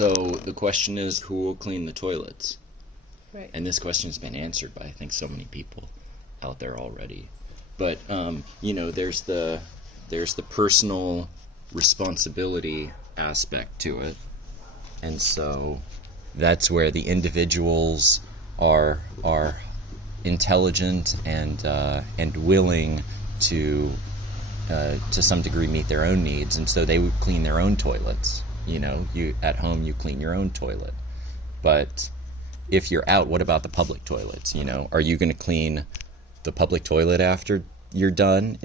So the question is, who will clean the toilets? Right. And this question has been answered by, I think, so many people out there already. But there's the personal responsibility aspect to it, and so that's where the individuals are intelligent and willing to some degree meet their own needs, and so they would clean their own toilets. You at home, you clean your own toilet. But if you're out, what about the public toilets? Are you going to clean the public toilet after you're done?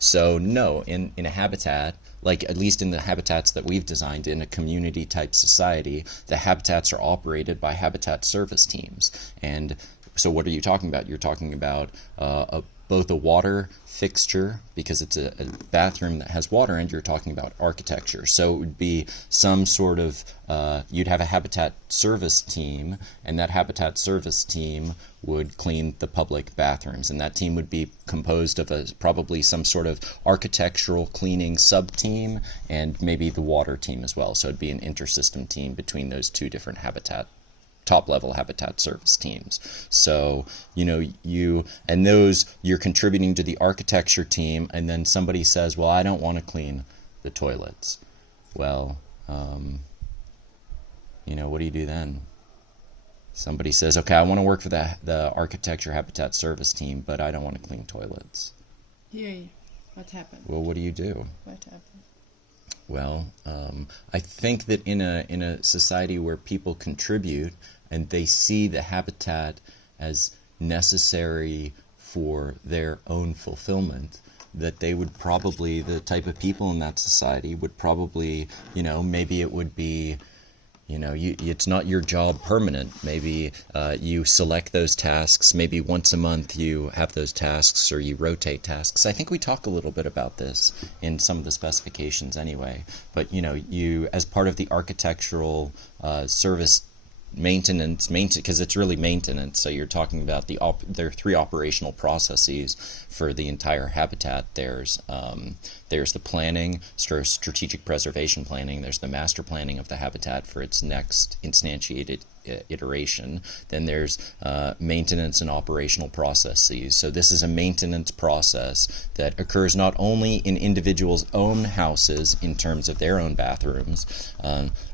So no, in a habitat, like at least in the habitats that we've designed in a community type society, the habitats are operated by habitat service teams. And so what are you talking about? You're talking about both a water fixture, because it's a bathroom that has water, and you're talking about architecture. So it would be some sort of, you'd have a habitat service team, and that habitat service team would clean the public bathrooms, and that team would be composed of probably some sort of architectural cleaning sub-team, and maybe the water team as well. So it'd be an intersystem team between those two different top-level habitat service teams. So, you're contributing to the architecture team, and then somebody says, well, I don't want to clean the toilets. Well, what do you do then? Somebody says, okay, I want to work for the architecture habitat service team, but I don't want to clean toilets. Yeah, what happened? Well, what do you do? What happened? Well, I think that in a society where people contribute and they see the habitat as necessary for their own fulfillment, that they would probably, the type of people in that society would probably, maybe it would be, it's not your job permanent. Maybe you select those tasks. Maybe once a month you have those tasks, or you rotate tasks. I think we talk a little bit about this in some of the specifications anyway. But, you, as part of the architectural service maintenance, because it's really maintenance. So you're talking about there are three operational processes for the entire habitat. There's the planning, strategic preservation planning. There's the master planning of the habitat for its next instantiated iteration. Then there's maintenance and operational processes. So this is a maintenance process that occurs not only in individuals' own houses in terms of their own bathrooms,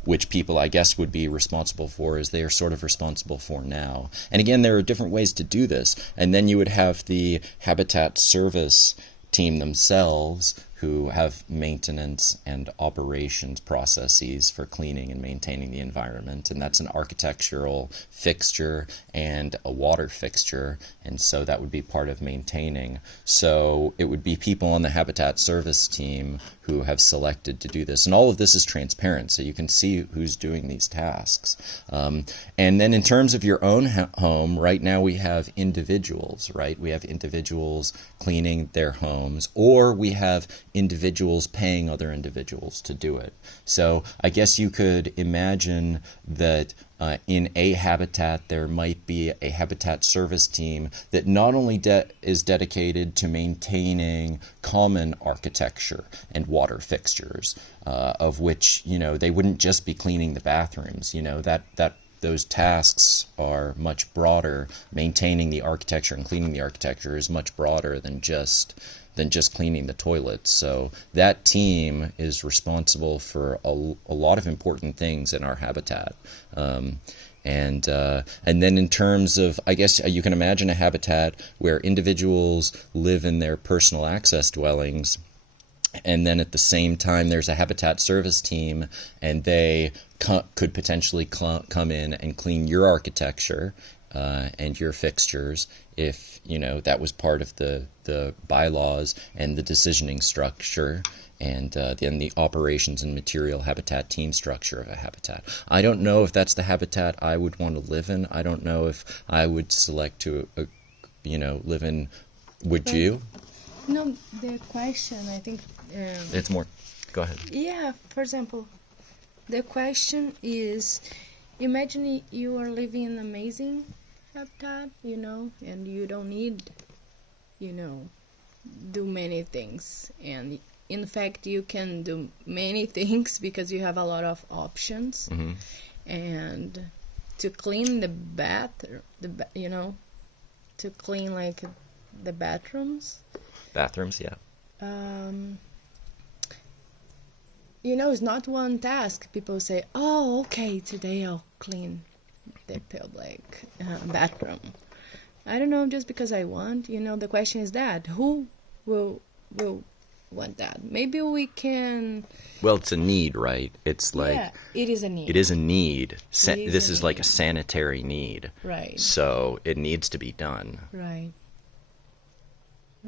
which people, I guess, would be responsible for, as they are sort of responsible for now. And again, there are different ways to do this. And then you would have the habitat service team themselves, who have maintenance and operations processes for cleaning and maintaining the environment. And that's an architectural fixture and a water fixture. And so that would be part of maintaining. So it would be people on the habitat service team who have selected to do this. And all of this is transparent, so you can see who's doing these tasks. And then in terms of your own home, right now we have individuals, right? We have individuals cleaning their homes, or we have individuals paying other individuals to do it. So I guess you could imagine that in a habitat there might be a habitat service team that not only is dedicated to maintaining common architecture and water fixtures, of which they wouldn't just be cleaning the bathrooms. That those tasks are much broader. Maintaining the architecture and cleaning the architecture is much broader than just cleaning the toilets. So that team is responsible for a lot of important things in our habitat. And then in terms of, I guess you can imagine a habitat where individuals live in their personal access dwellings, and then at the same time there's a habitat service team, and they could potentially come in and clean your architecture and your fixtures if that was part of the bylaws and the decisioning structure, and then the operations and material habitat team structure of a habitat. I don't know if that's the habitat I would want to live in. I don't know if I would select to live in. Would you? No, the question, I think... It's more... Go ahead. Yeah, for example, the question is, imagine you are living in an amazing habitat, and you don't need, do many things. And in fact you can do many things because you have a lot of options. And to clean the bath, to clean like the bathrooms, yeah. It's not one task. People say, oh, okay, today I'll clean the public bathroom. I don't know, just because I want. The question is that who will want that? Maybe we can. Well, it's a need, right? It's like, yeah, it is a need. It is a need. This is need. like a sanitary need. Right. So it needs to be done. Right.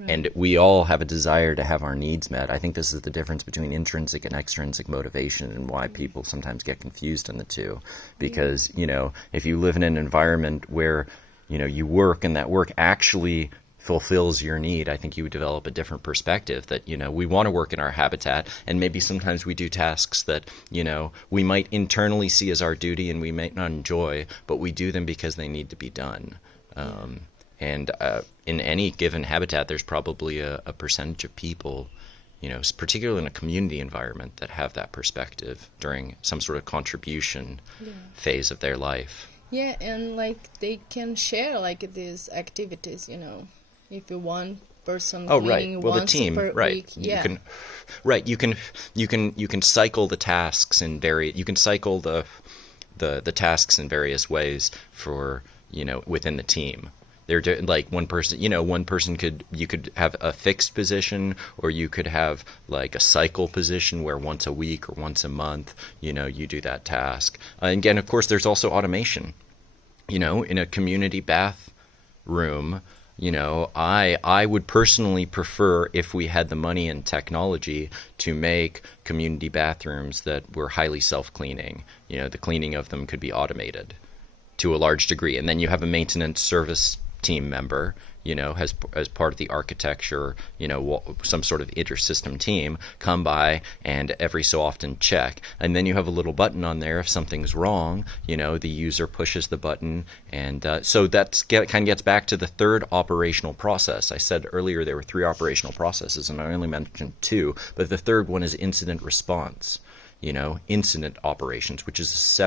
And we all have a desire to have our needs met. I think this is the difference between intrinsic and extrinsic motivation, and why people sometimes get confused in the two. Because, if you live in an environment where, you work and that work actually fulfills your need, I think you would develop a different perspective that, we want to work in our habitat, and maybe sometimes we do tasks that, we might internally see as our duty and we might not enjoy, but we do them because they need to be done. And in any given habitat, there's probably a percentage of people, particularly in a community environment, that have that perspective during some sort of contribution phase of their life. Yeah, and like they can share like these activities, if you one person cleaning well, once the team, per right. week. Yeah. You can cycle the tasks in you can cycle the tasks in various ways for, within the team. They're like one person, you could have a fixed position, or you could have like a cycle position where once a week or once a month, you do that task. And again, of course, there's also automation, in a community bathroom. I would personally prefer, if we had the money and technology, to make community bathrooms that were highly self-cleaning. The cleaning of them could be automated to a large degree. And then you have a maintenance service team member, as part of the architecture, some sort of intersystem team come by and every so often check. And then you have a little button on there. If something's wrong, the user pushes the button. And so that kind of gets back to the third operational process. I said earlier there were 3 operational processes, and I only mentioned 2, but the third one is incident response, incident operations, which is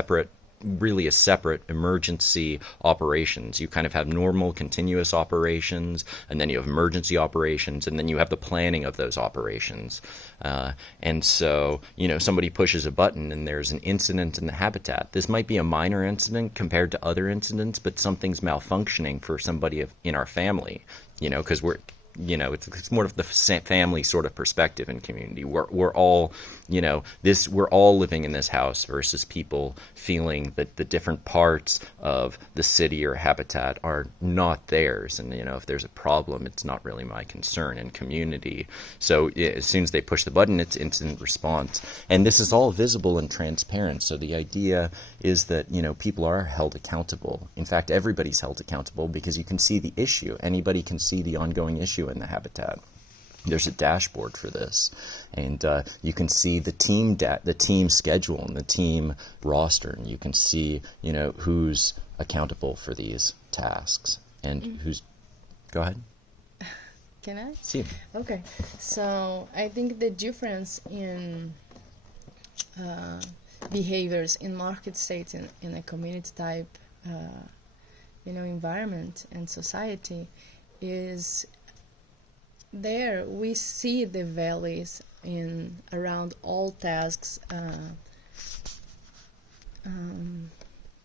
really a separate emergency operations. You kind of have normal continuous operations, and then you have emergency operations, and then you have the planning of those operations. And so, somebody pushes a button and there's an incident in the habitat. This might be a minor incident compared to other incidents, but something's malfunctioning for somebody in our family, because it's more of the family sort of perspective in community. We're all, we're all living in this house versus people feeling that the different parts of the city or habitat are not theirs. And, if there's a problem, it's not really my concern in community. So as soon as they push the button, it's incident response. And this is all visible and transparent. So the idea is that, people are held accountable. In fact, everybody's held accountable because you can see the issue. Anybody can see the ongoing issue in the habitat. There's a dashboard for this, and you can see the team schedule and the team roster, and you can see who's accountable for these tasks and who's. Go ahead. Can I? See. Okay, so I think the difference in behaviors in market states in a community type environment and society is. There we see the valleys in around all tasks,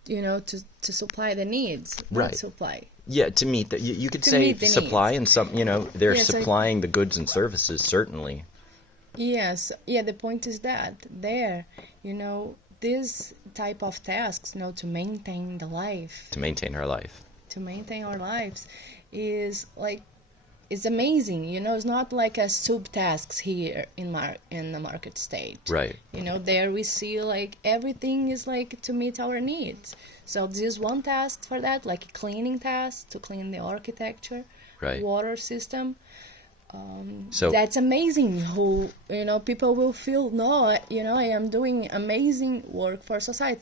to supply the needs. Right. Supply. Yeah, to meet that. You could To say meet the supply, needs. and some, they're Yes, supplying the goods and services, certainly. Yes. Yeah. The point is that there, this type of tasks, to maintain the life. To maintain our life. To maintain our lives, is like. It's amazing, it's not like a sub-tasks here in the market state. Right. There we see like everything is like to meet our needs. So this is one task for that, like a cleaning task to clean the architecture, right. Water system. So that's amazing. Who people will feel I am doing amazing work for society.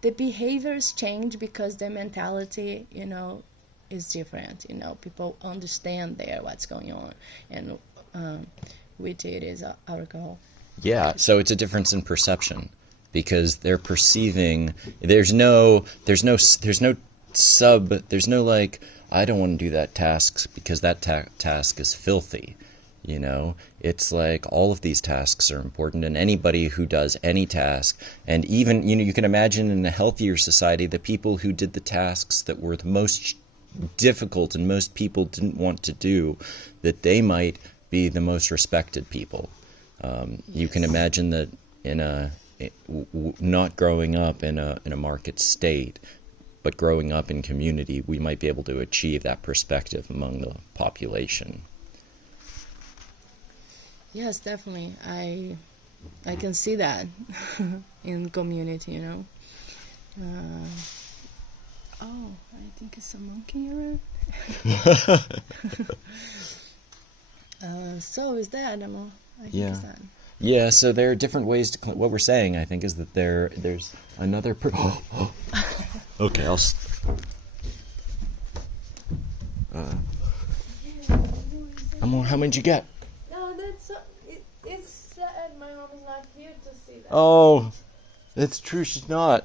The behaviors change because the mentality is different. People understand there what's going on, and which it is alcohol. Yeah, so it's a difference in perception because they're perceiving there's no like I don't want to do that task because that task is filthy. You know, it's like all of these tasks are important, and anybody who does any task, and even, you know, you can imagine in a healthier society, the people who did the tasks that were the most difficult and most people didn't want to do, that they might be the most respected people. You can imagine that not growing up in a market state, but growing up in community, we might be able to achieve that perspective among the population. Yes, definitely. I can see that in community, you know. Oh, I think it's a monkey around. So is that, Adamo? I think Yeah. it's that. Yeah, so there are different ways to what we're saying, I think, is that there's another okay, Amor, how many did you get? No, that's it's sad. My mom is not here to see that. Oh, it's true, she's not.